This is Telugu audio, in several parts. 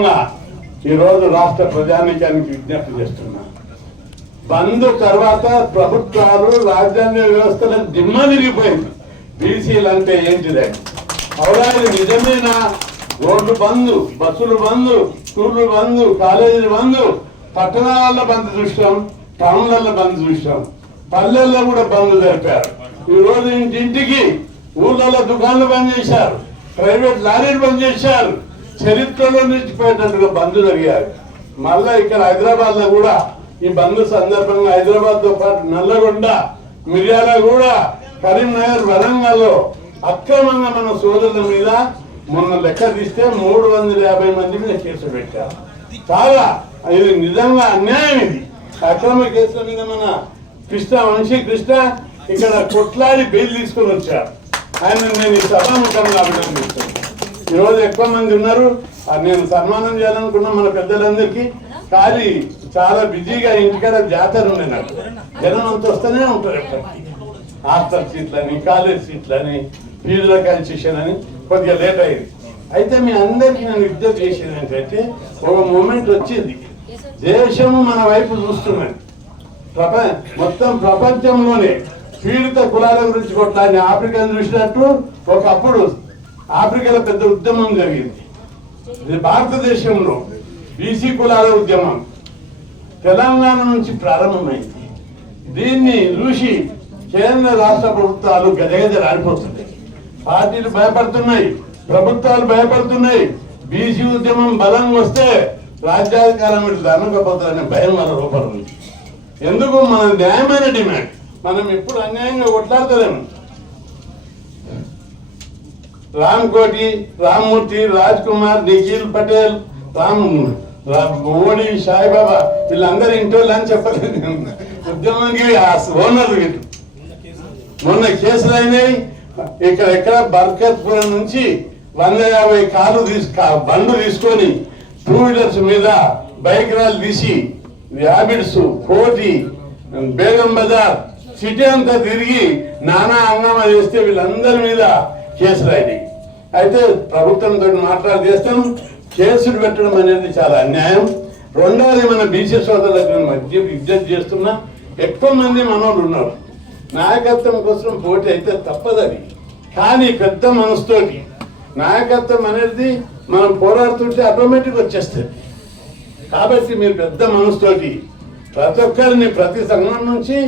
ముఖ్యంగా ఈరోజు రాష్ట్ర ప్రజానికానికి విజ్ఞప్తి చేస్తున్నా. బంద్ తర్వాత ప్రభుత్వాలు రాజ్యాంగ వ్యవస్థలను దిమ్మ తిరిగిపోయింది. బీసీలు అంటే ఏంటిదే? అవునా నిజమేనా? రోడ్లు బంద్ బస్సులు బంద్ స్కూళ్ళు బంద్ కాలేజీలు బంద్ పట్టణాలలో బంద్ చూసాం టౌన్లలో బంద్ చూసాం పల్లెల్లో కూడా బంద్ జరిపారు. ఈ రోజు ఇంటింటికి ఊళ్ళలో దుకాణాలు బంద్ చేశారు. ప్రైవేట్ లారీలు బంద్ చేశారు. చరిత్రలో నిలిచిపోయేటట్టుగా బంద్ జరిగారు మళ్ళా ఇక్కడ హైదరాబాద్లో కూడా ఈ బంద్ సందర్భంగా హైదరాబాద్తో పాటు నల్లగొండ మిర్యాల కూడా కరీంనగర్ వరంగల్లో అక్రమంగా మన సోదరుల మీద మొన్న లెక్క తీస్తే మూడు వందల యాభై మంది మీద కేసు పెట్టారు. చాలా ఇది నిజంగా అన్యాయం ఇది. అక్రమ కేసుల మీద మన కృష్ణ వంశీ కృష్ణ ఇక్కడ కొట్లాడి బెయిల్ తీసుకొని వచ్చారు. ఆయన నేను ఈ సభాముఖంగా అభినందిస్తున్నాను. ఈరోజు ఎక్కువ మంది ఉన్నారు. నేను సన్మానం చేయాలనుకున్నా మన పెద్దలందరికీ కానీ చాలా బిజీగా ఇంటికాడ జాతర ఉండే నాకు. జనం అంత వస్తూనే ఉంటారు ఎప్పటికీ. హాస్టల్ సీట్లని కాలేజ్ సీట్లని ఫీజుల కన్సెషన్ అని కొద్దిగా లేట్ అయింది అయితే మీ అందరికీ నేను విజ్ఞప్తి చేసేది ఏంటంటే ఒక మూమెంట్ వచ్చింది. దేశము మన వైపు చూస్తున్నది. ప్రప మొత్తం ప్రపంచంలోనే పీడిత కులాల గురించి కొట్లాడిన ఆఫ్రికన్ చూసినట్టు ఒకప్పుడు ఆఫ్రికాలో పెద్ద ఉద్యమం జరిగింది. ఇది భారతదేశంలో బీసీ కులాల ఉద్యమం తెలంగాణ నుంచి ప్రారంభమైంది. దీన్ని చూసి కేంద్ర రాష్ట్ర ప్రభుత్వాలు గజగజ రాలిపోతున్నాయి. పార్టీలు భయపడుతున్నాయి ప్రభుత్వాలు భయపడుతున్నాయి. బీసీ ఉద్యమం బలంగా వస్తే రాజ్యాధికారం వీళ్ళు ధనకపోతారనే భయం వాళ్ళ రూపం ఉంది. ఎందుకు? మన న్యాయమైన డిమాండ్. మనం ఎప్పుడు అన్యాయంగా కొట్లాడతలేము. రామ్ కోటి రామ్మూర్తి రాజ్ కుమార్ నిఖిల్ పటేల్ రామ్ మోడీ సాయిబాబా వీళ్ళందరూ ఇంటోళ్ళు అని చెప్పలేదు. ఉద్యమానికి ఆ ఓనర్లు వీళ్ళు. మొన్న కేసులు అయినాయి. ఇక్కడ ఎక్కడ బర్కత్పురం నుంచి వంద యాభై కార్లు తీసుకు బండ్లు తీసుకొని టూ వీలర్స్ మీద బైక్ రాలు తీసి ర్యాబిడ్స్ కోటి బేగం బజార్ సిటీ అంతా తిరిగి నానా హంగామా చేస్తే వీళ్ళందరి మీద కేసులు అయినాయి అయితే ప్రభుత్వంతో మాట్లాడి చేస్తాం కేసులు పెట్టడం అనేది చాలా అన్యాయం. రెండవది మన బీసీ సోదరులకు మధ్య విజ్ఞప్తి చేస్తున్నా ఎక్కువ మంది మనోళ్ళు ఉన్నారు. నాయకత్వం కోసం పోటీ అయితే తప్పదది కానీ పెద్ద మనసుతోటి నాయకత్వం అనేది మనం పోరాడుతుంటే ఆటోమేటిక్ వచ్చేస్తుంది. కాబట్టి మీరు పెద్ద మనసుతోటి ప్రతి ఒక్కరిని ప్రతి సంఘం నుంచి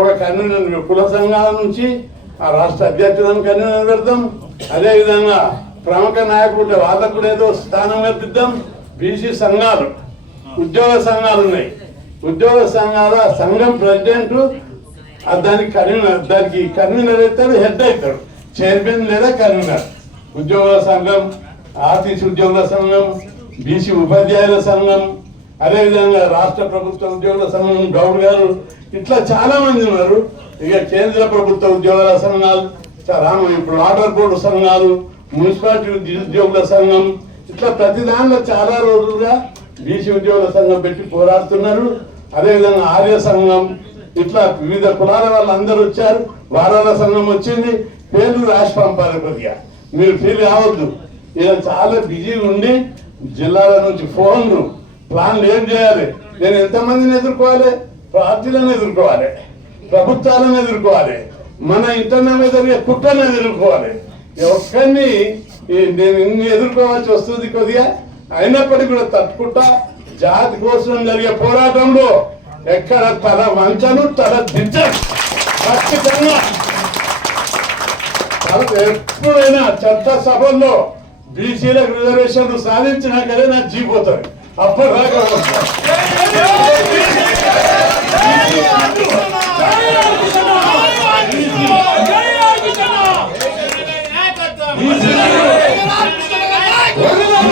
ఒక కన్వీనర్ కుల సంఘాల నుంచి ఆ రాష్ట్ర అధ్యక్షులను కన్వీనర్ పెడతాం అదేవిధంగా ప్రముఖ నాయకుడు వాళ్ళకు కూడా ఏదో స్థానం కల్పిద్దాం బీసీ సంఘాలు ఉద్యోగ సంఘాలు ఉన్నాయి. ఉద్యోగ సంఘాల సంఘం ప్రెసిడెంట్ దానికి కన్వీనర్ దానికి కన్వీనర్ అవుతాడు హెడ్ అవుతాడు. చైర్మన్ లేదా కన్వీనర్. ఉద్యోగుల సంఘం ఆర్టీసీ ఉద్యోగుల సంఘం బీసీ ఉపాధ్యాయుల సంఘం అదేవిధంగా రాష్ట్ర ప్రభుత్వ ఉద్యోగుల సంఘం గౌడ్ గారు ఇట్లా చాలా మంది ఉన్నారు. ఇక కేంద్ర ప్రభుత్వ ఉద్యోగుల సంఘాలు చా- ఇప్పుడు వాటర్ బోర్డు సంఘాలు మున్సిపాలిటీ ఉద్యోగుల సంఘం ఇట్లా ప్రతి దానిలో చాలా రోజులుగా బీసీ ఉద్యోగుల సంఘం పెట్టి పోరాడుతున్నారు. అదేవిధంగా ఆర్య సంఘం ఇట్లా వివిధ కులాల వాళ్ళందరూ వచ్చారు. వారాల సంఘం వచ్చింది. పేర్లు రాసి పంపాలి కొద్దిగా. మీరు ఫీల్ కావద్దు. ఇలా చాలా బిజీగా ఉండి జిల్లాల నుంచి ఫోన్లు ప్లాన్లు ఏం చేయాలి? నేను ఎంతమందిని ఎదుర్కోవాలి? పార్టీలను ఎదుర్కోవాలి. ప్రభుత్వాలను ఎదుర్కోవాలి. మన ఇంటర్నల్ జరిగే కుట్రను ఎదుర్కోవాలి. ఒక్కరిని నేను ఇన్ని ఎదుర్కోవాల్సి వస్తుంది కొద్దిగా అయినప్పటికీ కూడా తట్టుకుంటా జాతి కోసం జరిగే పోరాటంలో ఎక్కడ తల వంచను తల దించను. ఖచ్చితంగా ఎప్పుడైనా ఎప్పుడైనా చట్టసభల్లో బీసీలకు రిజర్వేషన్లు సాధించినాకనే నా జీపోతుంది அப்ப வேகம்